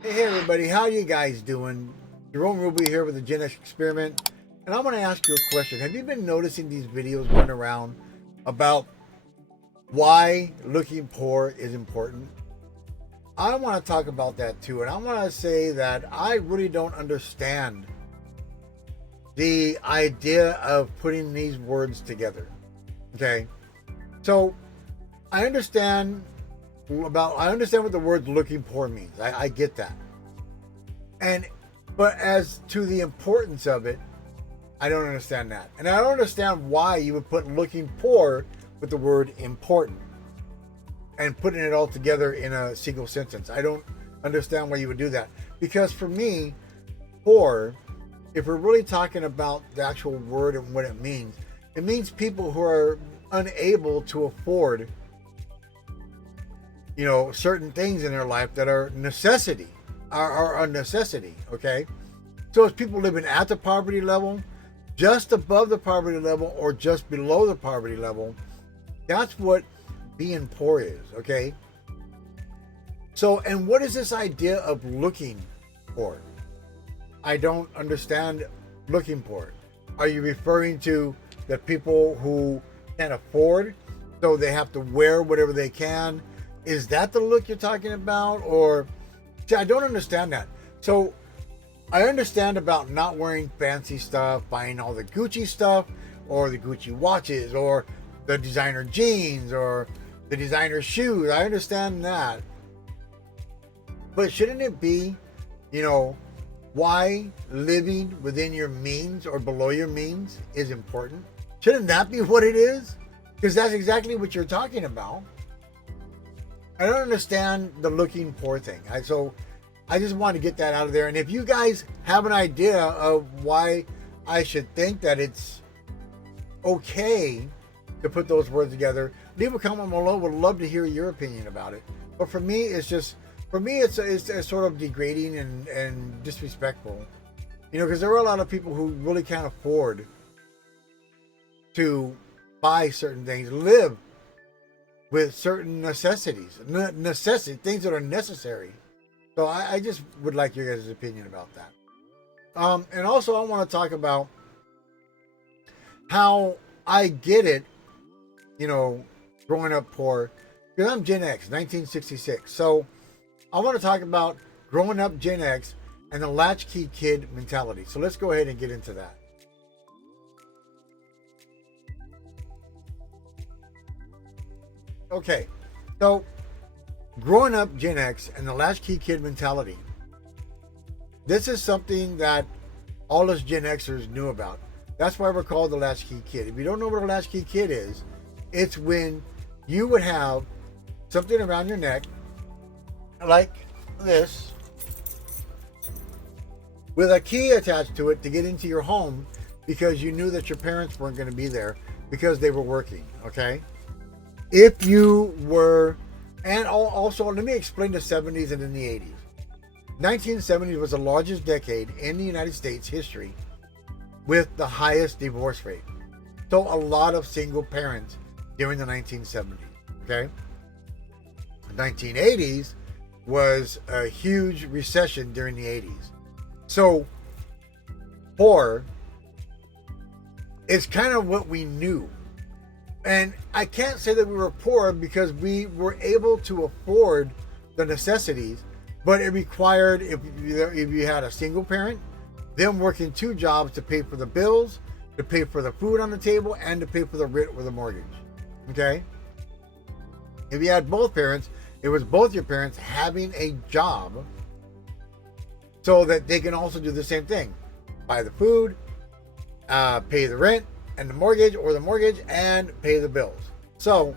Hey everybody, how you guys doing? Jerome Rubio here with the GenX Experiment, and I'm going to ask you a question. Have you been noticing these videos going around about why looking poor is important? I want to talk about that too, and I want to say that I really don't understand the idea of putting these words together. Okay, so I understand I understand what the word looking poor means. I get that. And but as to the importance of it, I don't understand that. And I don't understand why you would put looking poor with the word important and putting it all together in a single sentence. I don't understand why you would do that. Because for me, poor, if we're really talking about the actual word and what it means people who are unable to afford, certain things in their life that are necessity, are a necessity. Okay, so it's people living at the poverty level, just above the poverty level, or just below the poverty level. That's what being poor is. Okay, so and what is this idea of looking poor? I don't understand looking poor. Are you referring to the people who can't afford, so they have to wear whatever they can? Is that the look you're talking about? Or see, I don't understand that. So I understand about not wearing fancy stuff, buying all the Gucci stuff, or the Gucci watches, or the designer jeans, or the designer shoes. I understand that. But shouldn't it be, why living within your means or below your means is important? Shouldn't that be what it is? Because that's exactly what you're talking about. I don't understand the looking poor thing. So I just want to get that out of there. And if you guys have an idea of why I should think that it's okay to put those words together, leave a comment below. Would love to hear your opinion about it. But for me, it's sort of degrading and disrespectful. Because there are a lot of people who really can't afford to buy certain things, live with certain necessities, things that are necessary. So I just would like your guys' opinion about that. And also I want to talk about how I get it, growing up poor, because I'm Gen X, 1966. So I want to talk about growing up Gen X and the latchkey kid mentality. So let's go ahead and get into that. Okay, so growing up Gen X and the latchkey kid mentality. This is something that all us Gen Xers knew about. That's why we're called the latchkey kid. If you don't know what a latchkey kid is, it's when you would have something around your neck like this with a key attached to it to get into your home because you knew that your parents weren't going to be there because they were working. Okay, if you were, and also let me explain the 70s and then the 80s. 1970s was the largest decade in the United States history with the highest divorce rate. So a lot of single parents during the 1970s. Okay, the 1980s was a huge recession during the 80s. So poor is kind of what we knew. And I can't say that we were poor because we were able to afford the necessities, but it required, if you had a single parent, them working two jobs to pay for the bills, to pay for the food on the table, and to pay for the rent or the mortgage. Okay? If you had both parents, it was both your parents having a job so that they can also do the same thing. Buy the food, pay the rent, and the mortgage, and pay the bills. So,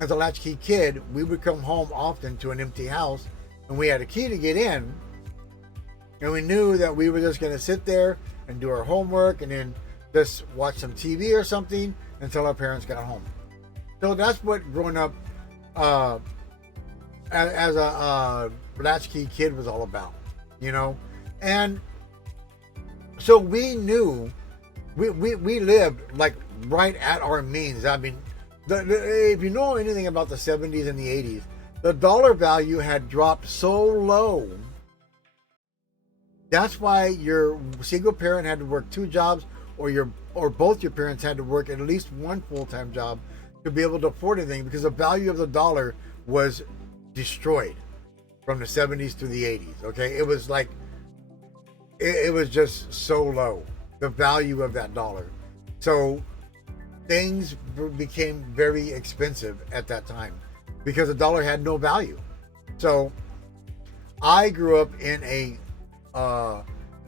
as a latchkey kid, we would come home often to an empty house, and we had a key to get in, and we knew that we were just going to sit there and do our homework, and then just watch some TV or something until our parents got home. So that's what growing up as a latchkey kid was all about, and so we knew. We lived like right at our means. I mean, if you know anything about the 70s and the 80s, the dollar value had dropped so low That's why your single parent had to work 2 jobs, or both your parents had to work at least one full-time job to be able to afford anything, because the value of the dollar was destroyed from the 70s to the 80s. Okay, it was like it was just so low, the value of that dollar. So things became very expensive at that time because the dollar had no value. So I grew up in a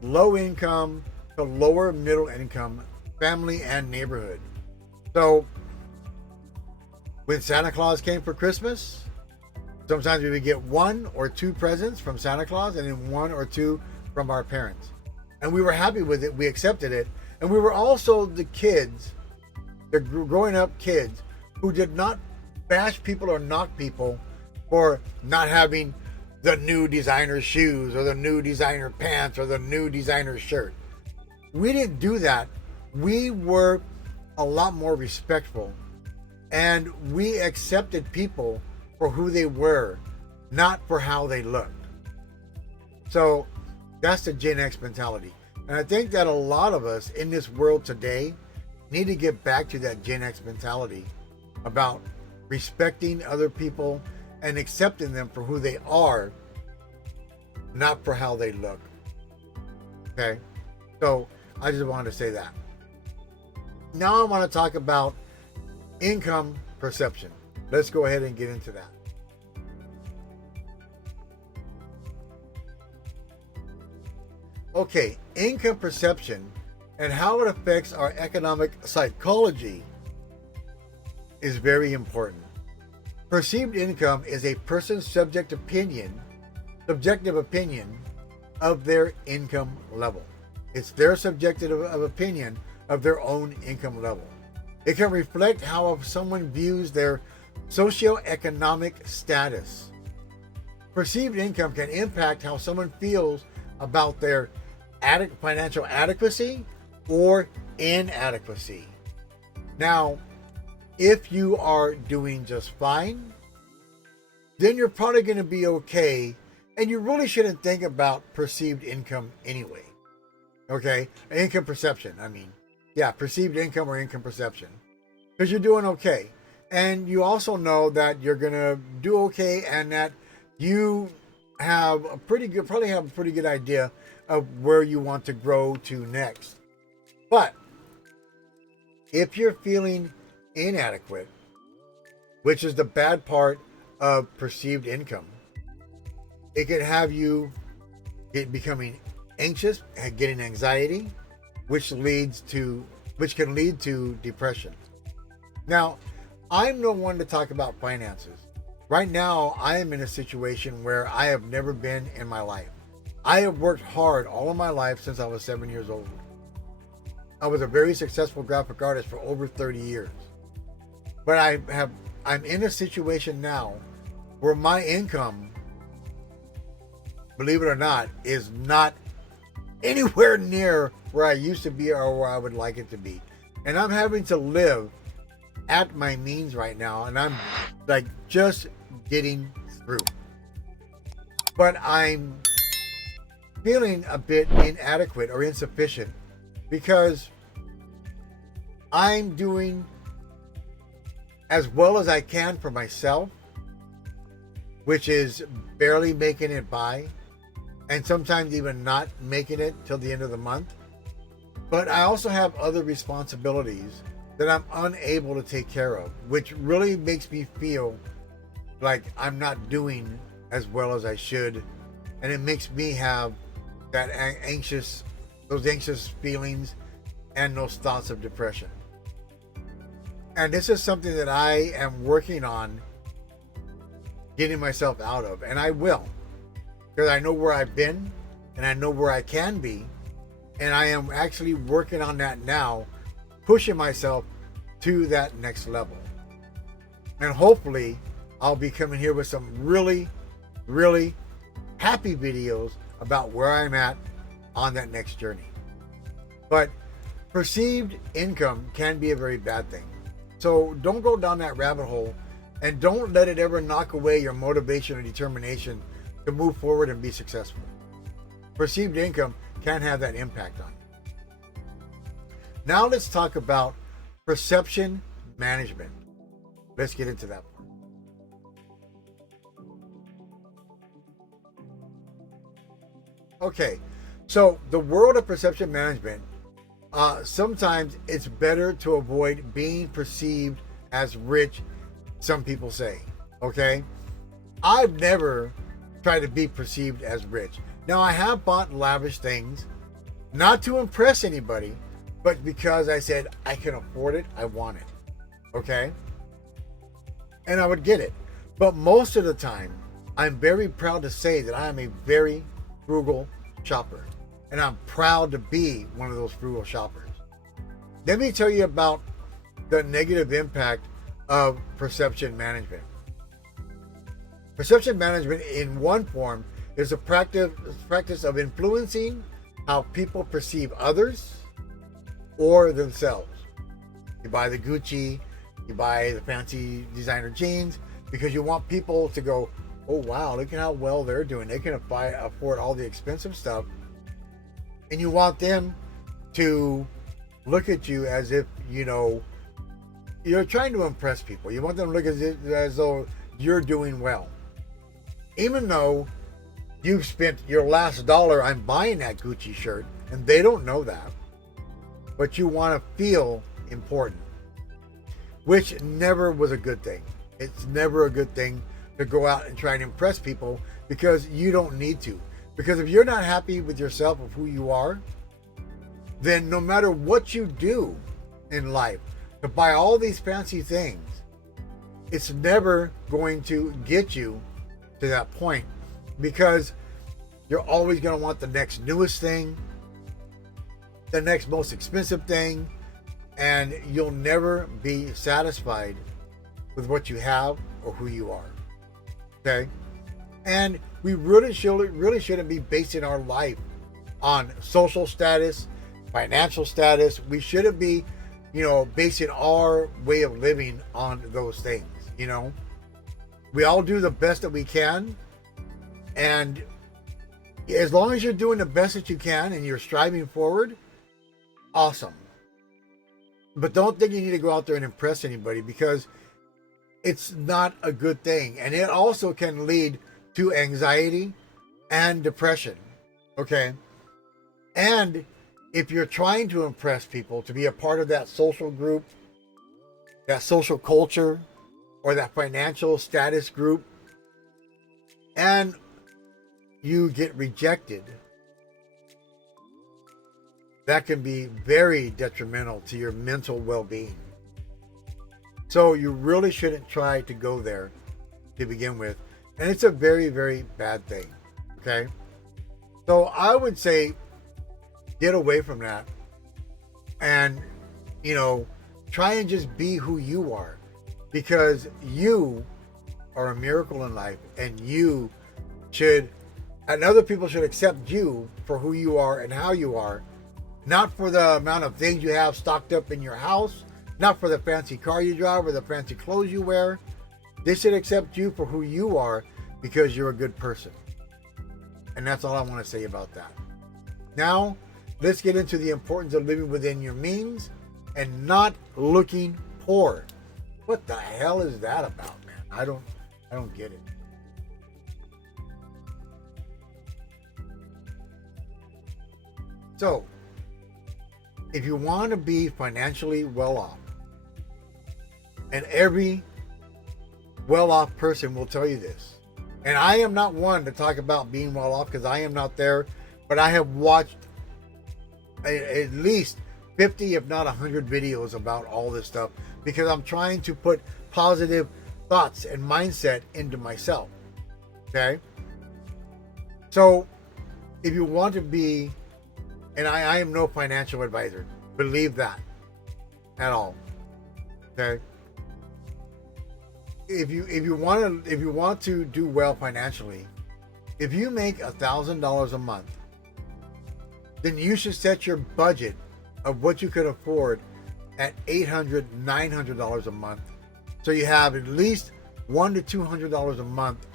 low income to lower middle income family and neighborhood. So when Santa Claus came for Christmas, sometimes we would get 1 or 2 presents from Santa Claus, and then 1 or 2 from our parents. And we were happy with it. We accepted it. And we were also the kids, the growing up kids, who did not bash people or knock people for not having the new designer shoes or the new designer pants or the new designer shirt. We didn't do that. We were a lot more respectful, and we accepted people for who they were, not for how they looked. So that's the Gen X mentality. And I think that a lot of us in this world today need to get back to that Gen X mentality about respecting other people and accepting them for who they are, not for how they look. Okay? So I just wanted to say that. Now I want to talk about income perception. Let's go ahead and get into that. Okay, income perception and how it affects our economic psychology is very important. Perceived income is a person's subjective opinion of their income level. It's their subjective opinion of their own income level. It can reflect how someone views their socioeconomic status. Perceived income can impact how someone feels about their financial adequacy or inadequacy. Now, if you are doing just fine, then you're probably going to be okay, and you really shouldn't think about perceived income anyway. Okay? Income perception, perceived income or income perception. Because you're doing okay. And you also know that you're going to do okay, and that you have probably have a pretty good idea of where you want to grow to next. But if you're feeling inadequate, which is the bad part of perceived income, it can have you becoming anxious and getting anxiety, which can lead to depression. Now, I'm no one to talk about finances. Right now, I am in a situation where I have never been in my life. I have worked hard all of my life since I was 7 years old. I was a very successful graphic artist for over 30 years. But I'm in a situation now where my income, believe it or not, is not anywhere near where I used to be or where I would like it to be. And I'm having to live at my means right now, and I'm like just getting through. But I'm feeling a bit inadequate or insufficient because I'm doing as well as I can for myself, which is barely making it by, and sometimes even not making it till the end of the month. But I also have other responsibilities that I'm unable to take care of, which really makes me feel like I'm not doing as well as I should, and it makes me have those anxious feelings and those thoughts of depression. And this is something that I am working on getting myself out of, and I will, because I know where I've been and I know where I can be, and I am actually working on that now, pushing myself to that next level. And hopefully I'll be coming here with some really, really happy videos about where I'm at on that next journey. But perceived income can be a very bad thing. So don't go down that rabbit hole, and don't let it ever knock away your motivation or determination to move forward and be successful. perceived income can have that impact on you. Now let's talk about perception management. Let's get into that part. Okay, so the world of perception management, sometimes it's better to avoid being perceived as rich, some people say. Okay, I've never tried to be perceived as rich. Now, I have bought lavish things, not to impress anybody, but because I said I can afford it, I want it. Okay, and I would get it. But most of the time, I'm very proud to say that I am a very frugal shopper, and I'm proud to be one of those frugal shoppers. Let me tell you about the negative impact of perception management. Perception management, in one form, is a practice of influencing how people perceive others or themselves. You buy the Gucci, you buy the fancy designer jeans because you want people to go, oh wow, look at how well they're doing. They can afford all the expensive stuff. And you want them to look at you as if, you're trying to impress people. You want them to look as though you're doing well. Even though you've spent your last dollar on buying that Gucci shirt, and they don't know that. But you want to feel important, which never was a good thing. It's never a good thing to go out and try and impress people, because you don't need to. Because if you're not happy with yourself, of who you are, then no matter what you do in life to buy all these fancy things, it's never going to get you to that point, because you're always going to want the next newest thing, the next most expensive thing, and you'll never be satisfied with what you have or who you are. Okay? And we really shouldn't be basing our life on social status, financial status. We shouldn't be, basing our way of living on those things. We all do the best that we can, and as long as you're doing the best that you can and you're striving forward, awesome. But don't think you need to go out there and impress anybody, because it's not a good thing. And it also can lead to anxiety and depression. Okay? And if you're trying to impress people, to be a part of that social group, that social culture, or that financial status group, and you get rejected, that can be very detrimental to your mental well-being. So you really shouldn't try to go there to begin with. And it's a very, very bad thing. Okay? So I would say get away from that and, try and just be who you are, because you are a miracle in life, and other people should accept you for who you are and how you are, not for the amount of things you have stocked up in your house, not for the fancy car you drive or the fancy clothes you wear. They should accept you for who you are, because you're a good person. And that's all I want to say about that. Now, let's get into the importance of living within your means and not looking poor. What the hell is that about, man? I don't get it. So, if you want to be financially well off, and every well-off person will tell you this, and I am not one to talk about being well off, because I am not there, but I have watched at least 50, if not 100 videos about all this stuff, because I'm trying to put positive thoughts and mindset into myself. Okay? So, if you want to be, and I am no financial advisor, believe that at all. Okay? If you want to do well financially, if you make $1,000 a month, then you should set your budget of what you could afford at $800, $900 a month, so you have at least $100 to $200 a month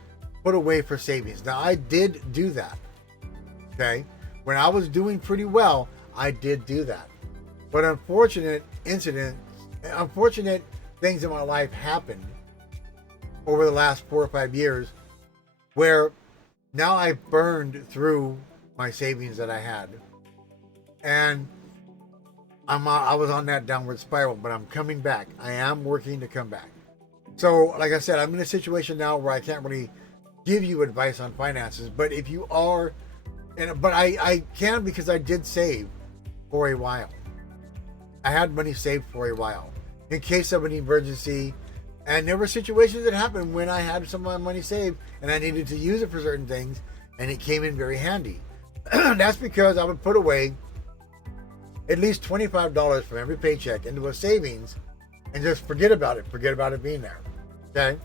put away for savings. Now, I did do that, Okay. When I was doing pretty well, I did do that. But unfortunate things in my life happened over the last 4 or 5 years where now I've burned through my savings that I had. And I was on that downward spiral, but I'm coming back. I am working to come back. So, like I said, I'm in a situation now where I can't really give you advice on finances. But if you are, but I can, because I did save for a while. I had money saved for a while in case of an emergency. And there were situations that happened when I had some of my money saved and I needed to use it for certain things, and it came in very handy. That's because I would put away at least $25 from every paycheck into a savings and just forget about it being there. Okay?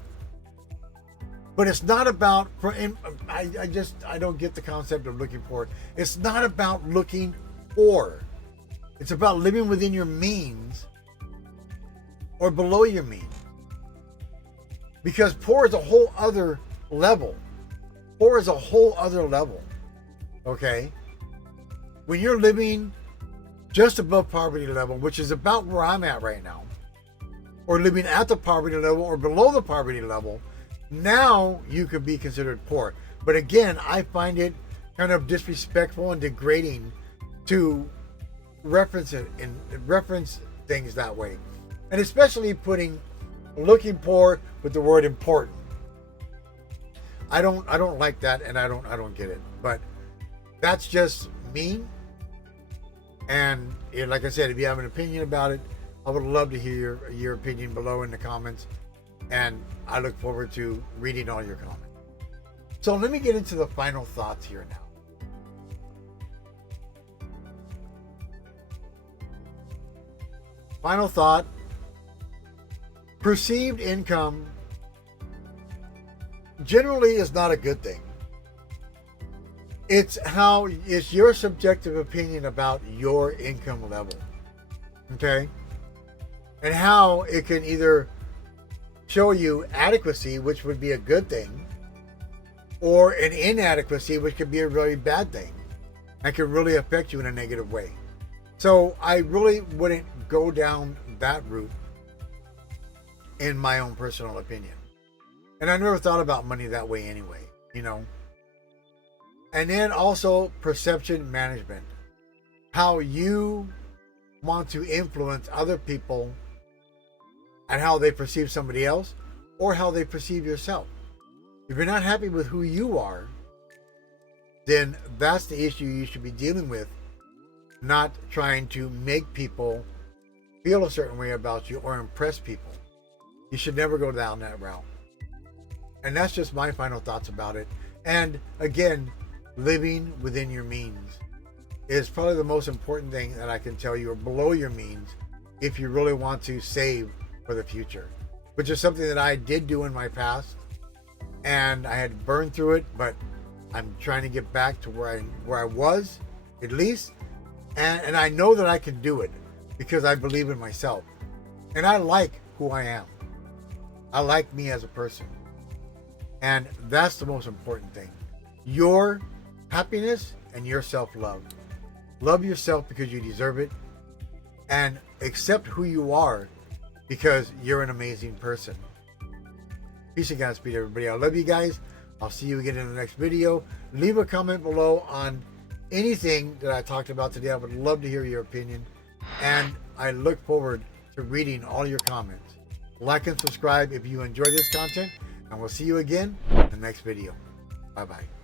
But it's not about, I don't get the concept of looking for it. It's not about looking for. It's about living within your means or below your means. Because poor is a whole other level. Poor is a whole other level. Okay? When you're living just above poverty level, which is about where I'm at right now, or living at the poverty level or below the poverty level, now you could be considered poor. But again, I find it kind of disrespectful and degrading to reference it and reference things that way. And especially putting looking poor with the word important. I don't like that, and I don't get it. But that's just me. And like I said, if you have an opinion about it, I would love to hear your opinion below in the comments. And I look forward to reading all your comments. So let me get into the final thoughts here now. Final thought. Perceived income generally is not a good thing. It's your subjective opinion about your income level. Okay? And how it can either show you adequacy, which would be a good thing, or an inadequacy, which could be a really bad thing and can really affect you in a negative way. So I really wouldn't go down that route, in my own personal opinion. And I never thought about money that way anyway, And then also perception management. How you want to influence other people and how they perceive somebody else or how they perceive yourself. If you're not happy with who you are, then that's the issue you should be dealing with, not trying to make people feel a certain way about you or impress people. You should never go down that route. And that's just my final thoughts about it. And again, living within your means is probably the most important thing that I can tell you, or below your means, if you really want to save for the future, which is something that I did do in my past, and I had burned through it, but I'm trying to get back to where I was, at least, and I know that I can do it because I believe in myself, and I like who I am. I like me as a person, and that's the most important thing. Your happiness and your self-love. Love yourself because you deserve it, and accept who you are because you're an amazing person. Peace and Godspeed, everybody. I love you guys. I'll see you again in the next video. Leave a comment below on anything that I talked about today. I would love to hear your opinion, and I look forward to reading all your comments. Like and subscribe if you enjoy this content, and we'll see you again in the next video. Bye-bye.